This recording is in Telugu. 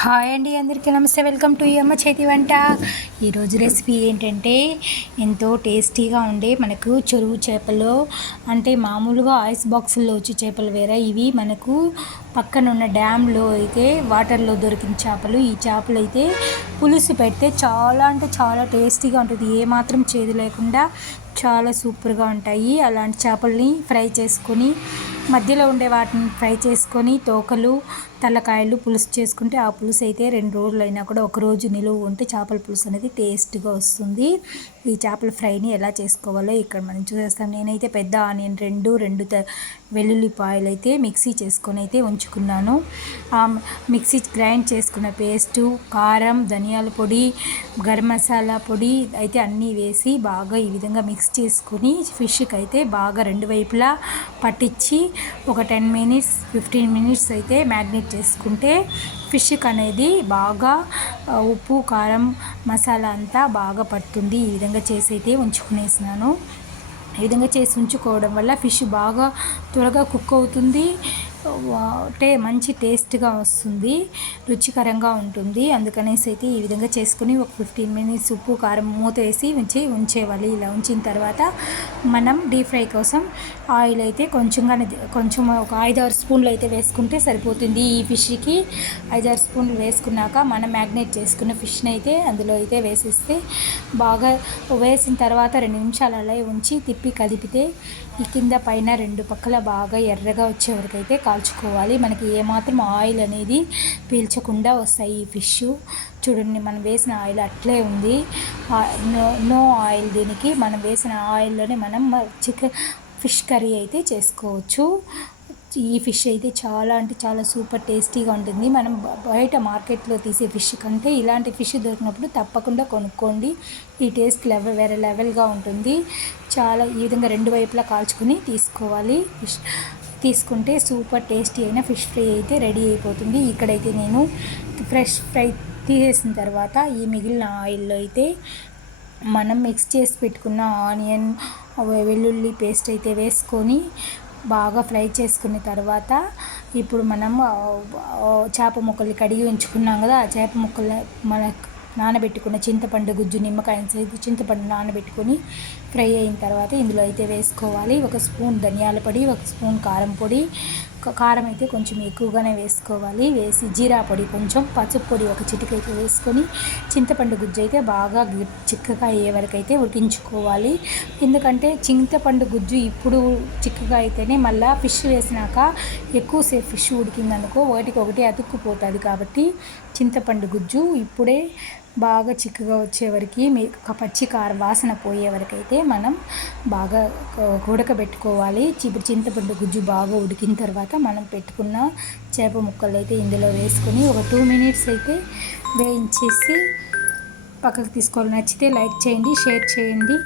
హాయ్ అండి అందరికీ నమస్తే. వెల్కమ్ టు అమ్మ చేతి వంట. ఈరోజు రెసిపీ ఏంటంటే ఎంతో టేస్టీగా ఉండే మనకు చెరువు చేపలు. అంటే మామూలుగా ఐస్ బాక్సుల్లో వచ్చే చేపలు వేరే. ఇవి మనకు పక్కన ఉన్న డ్యామ్లో అయితే వాటర్లో దొరికిన చేపలు. ఈ చేపలు అయితే పులుసు పెడితే చాలా అంటే చాలా టేస్టీగా ఉంటుంది. ఏమాత్రం చేదు లేకుండా చాలా సూపర్గా ఉంటాయి. అలాంటి చేపల్ని ఫ్రై చేసుకొని మధ్యలో ఉండే వాటిని ఫ్రై చేసుకొని తోకలు తలకాయలు పులుసు చేసుకుంటే ఆ పులుసు అయితే రెండు రోజులు అయినా కూడా ఒక రోజు నిలువ ఉంటే చేపల పులుసు అనేది టేస్ట్గా వస్తుంది. ఈ చేపల ఫ్రైని ఎలా చేసుకోవాలో ఇక్కడ మనం చూసేస్తాం. నేనైతే పెద్ద ఆనియన్ రెండు రెండు త వెల్లుల్లిపాయలు అయితే మిక్సీ చేసుకొని అయితే ఉంచుకున్నాను. ఆ మిక్సీ గ్రైండ్ చేసుకున్న పేస్టు కారం ధనియాల పొడి గరం మసాలా పొడి అయితే అన్నీ వేసి బాగా ఈ విధంగా మిక్స్ చేసుకుని ఫిష్కి అయితే బాగా రెండు వైపులా పట్టించి ఒక టెన్ మినిట్స్ ఫిఫ్టీన్ మినిట్స్ అయితే మ్యాగ్నేట్ చేసుకుంటే ఫిష్కి అనేది బాగా ఉప్పు కారం మసాలా అంతా బాగా పడుతుంది. ఈ విధంగా చేసి అయితే ఉంచుకునేసినాను. ఈ విధంగా చేసి ఉంచుకోవడం వల్ల ఫిష్ బాగా త్వరగా కుక్ అవుతుంది. వా- టే మంచి టేస్ట్గా వస్తుంది రుచికరంగా ఉంటుంది. అందుకనేసి అయితే ఈ విధంగా చేసుకుని ఒక ఫిఫ్టీన్ మినిట్స్ ఉప్పు కారం మూత వేసి ఉంచి ఉంచేవాలి. ఇలా ఉంచిన తర్వాత మనం డీప్ ఫ్రై కోసం ఆయిల్ అయితే కొంచెంగానే కొంచెం ఒక ఐదారు స్పూన్లు అయితే వేసుకుంటే సరిపోతుంది. ఈ ఫిష్కి ఐదారు స్పూన్లు వేసుకున్నాక మనం మ్యాగ్నేట్ చేసుకున్న ఫిష్ని అయితే అందులో అయితే వేసేస్తే బాగా వేసిన తర్వాత రెండు నిమిషాలు అలా ఉంచి తిప్పి కదిపితే ఈ కింద పైన రెండు పక్కల బాగా ఎర్రగా వచ్చే వరకు అయితే కాల్చుకోవాలి. మనకి ఏమాత్రం ఆయిల్ అనేది పీల్చకుండా వస్తాయి ఈ ఫిష్. చూడండి మనం వేసిన ఆయిల్ అట్లే ఉంది. నో నో ఆయిల్ దీనికి. మనం వేసిన ఆయిల్లోనే మనం చికెన్ ఫిష్ కర్రీ అయితే చేసుకోవచ్చు. ఈ ఫిష్ అయితే చాలా అంటే చాలా సూపర్ టేస్టీగా ఉంటుంది. మనం బయట మార్కెట్లో తీసే ఫిష్ కంటే ఇలాంటి ఫిష్ దొరికినప్పుడు తప్పకుండా కొనుక్కోండి. ఈ టేస్ట్ లెవెల్ వేరే లెవెల్గా ఉంటుంది. చాలా ఈ విధంగా రెండు వైపులా కాల్చుకొని తీసుకోవాలి ఫిష్. తీసుకుంటే సూపర్ టేస్టీ అయిన ఫిష్ ఫ్రై అయితే రెడీ అయిపోతుంది. ఇక్కడైతే నేను ఫ్రెష్ ఫ్రై తీసేసిన తర్వాత ఈ మిగిలిన ఆయిల్లో అయితే మనం మిక్స్ చేసి పెట్టుకున్న ఆనియన్ వెల్లుల్లి పేస్ట్ అయితే వేసుకొని బాగా ఫ్రై చేసుకున్న తర్వాత ఇప్పుడు మనం చేప ముక్కలు కడిగి ఉంచుకున్నాం కదా ఆ చేప ముక్కలు మన నానబెట్టుకున్న చింతపండు గుజ్జు నిమ్మకాయ సైజు చింతపండు నానబెట్టుకొని ఫ్రై అయిన తర్వాత ఇందులో అయితే వేసుకోవాలి. ఒక స్పూన్ ధనియాల పొడి ఒక స్పూన్ కారం పొడి. కారం అయితే కొంచెం ఎక్కువగానే వేసుకోవాలి. వేసి జీరా పొడి కొంచెం పసుపు పొడి ఒక చిటికైతే వేసుకొని చింతపండు గుజ్జు అయితే బాగా చిక్కగా అయ్యే వరకు అయితే ఉడికించుకోవాలి. ఎందుకంటే చింతపండు గుజ్జు ఇప్పుడు చిక్కగా అయితేనే మళ్ళీ ఫిష్ వేసినాక ఎక్కువసేపు ఫిష్ ఉడికిందనుకో ఒకటికి ఒకటి అతుక్కుపోతుంది కాబట్టి చింతపండు గుజ్జు ఇప్పుడే బాగా చిక్కగా వచ్చేవరకు మీ ఒక పచ్చి కార వాసన పోయే వరకైతే మనం బాగా ఉడకబెట్టుకోవాలి ఇప్పుడు చింతపండు గుజ్జు బాగా ఉడికిన తర్వాత మనం పెట్టుకున్న చేప ముక్కలు అయితే ఇందులో వేసుకొని ఒక టూ మినిట్స్ అయితే వేయించేసి పక్కకు తీసుకోవాలి. నచ్చితే లైక్ చేయండి షేర్ చేయండి.